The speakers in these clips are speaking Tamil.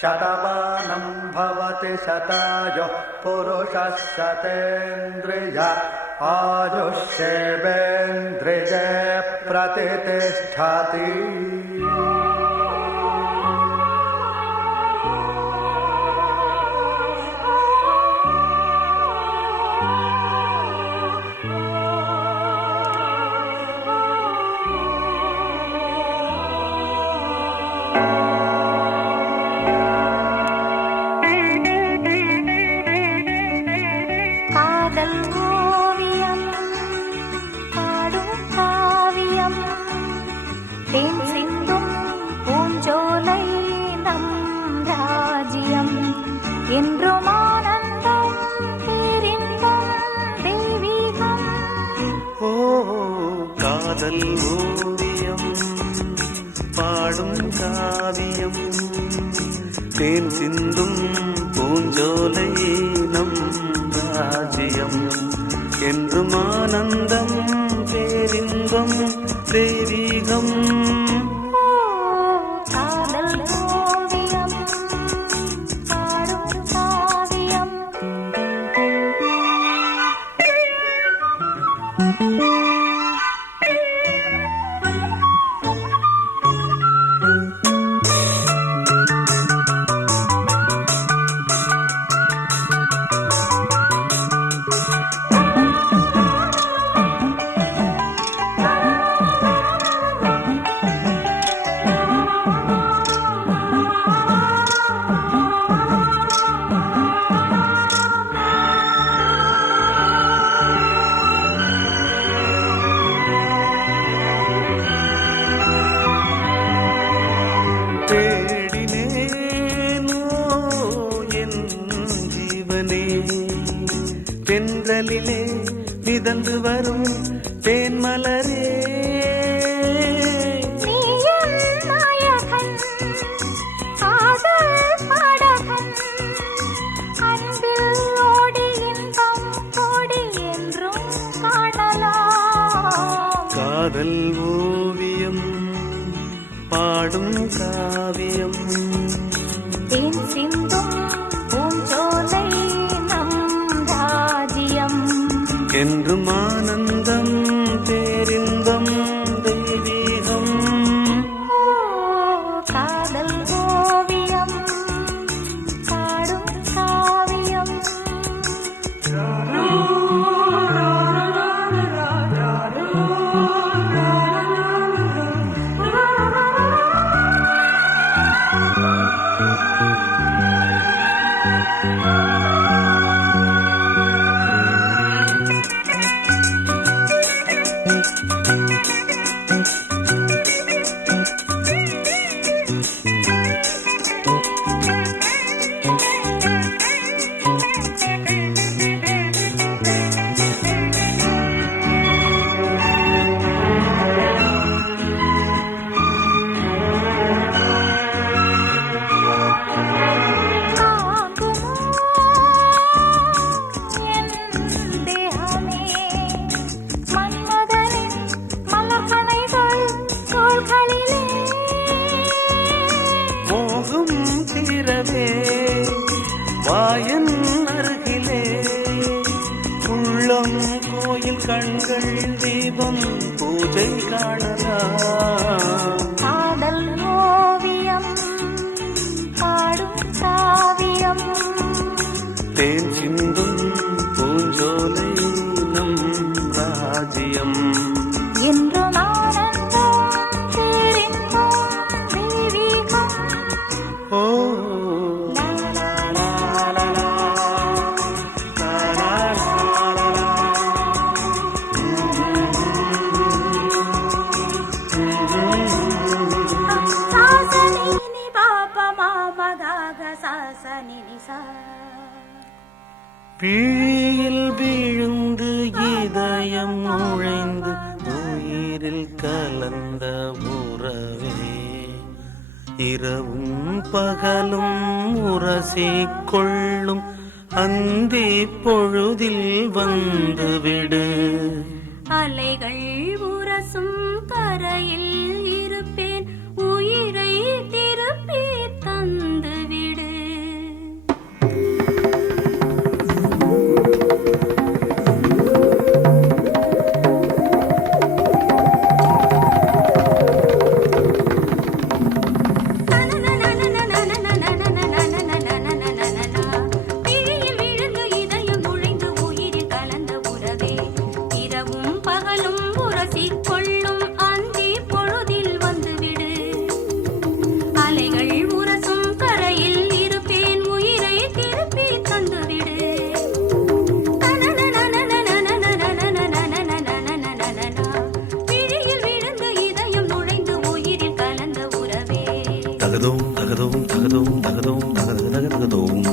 शतमानं भवति शतायुः पुरुषः शतेन्द्रिय आयुष्येवेन्द्रिये प्रतिष्ठति। தேன் சிந்தும் பூஞ்சோலை நம் ராஜ்யம் என்றும் ஆனந்தம் பேரின்பம் தெய்வீகம். ஓ காதல் ஓவியம் பாடும் காவியம் தேன் சிந்தும் பூஞ்சோலை நம் ராஜ்யம் என்றும் ஆனந்தம் பேரின்பம் தெய்வீகம். காதல் ஓவியம் பாடும் காவியம். தேடினேனோ என் ஜீவனே தென்றலிலே மிதந்து வரும் தேன்மலரே. காதல் ஓவியம் பாடும் காவியம் தேன் சிந்தும் பூஞ்சோலை நம் ராஜ்யம் என்றும் ஆனந்தம் பேரின்பம் தெய்வீகம். காதல் ஓவியம் பாடும் காவியம். வாயன் அருகிலே உள்ளம் கோயில் கண்கள் தீபம் பூஜை காணலாம். காதல் ஓவியம் பாடும் காவியம் தேன் சிந்தும் பூஞ்சோலை நம் ராஜ்யம் என்றும் ஆனந்தம் பேரின்பம் தெய்வீகம். ஓ பிழியில் விழுந்து இதயம் நுழைந்து உயிரில் கலந்த உறவே இரவும் பகலும் உரசிக்கொள்ளும் அந்தி பொழுதில் வந்துவிடு. அலைகள் உரசும் கரையில் தகதோம் தகதோம் தகதோம் தகதோம் தகதகதகதோம்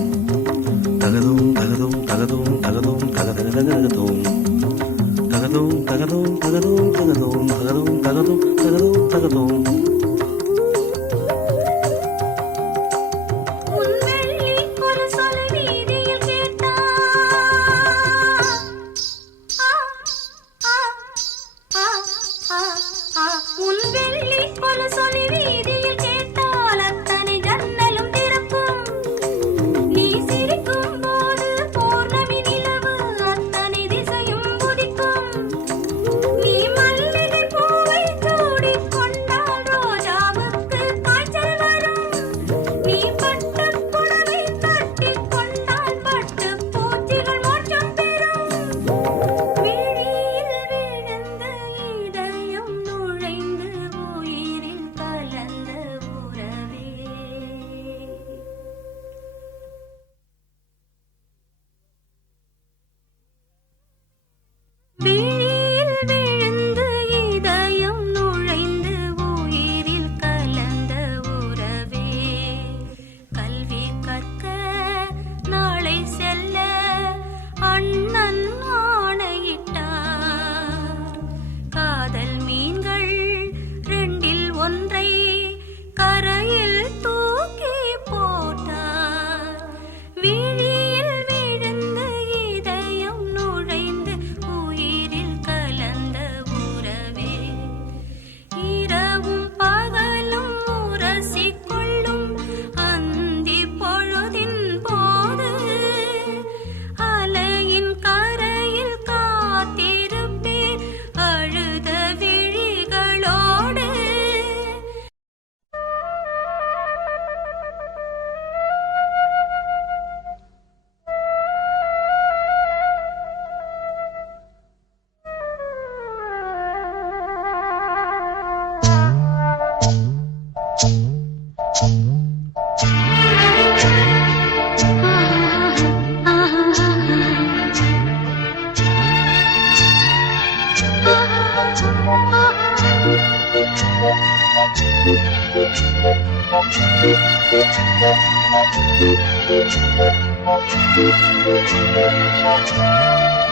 தகதோம் தகதோம் தகதோம் தகதோம் தகதகதகதோம் தகதோம் தகதோம் தகதோம் தகதோம் தகதோம் தகதோம் தகதோம் தகதோம். Thank you.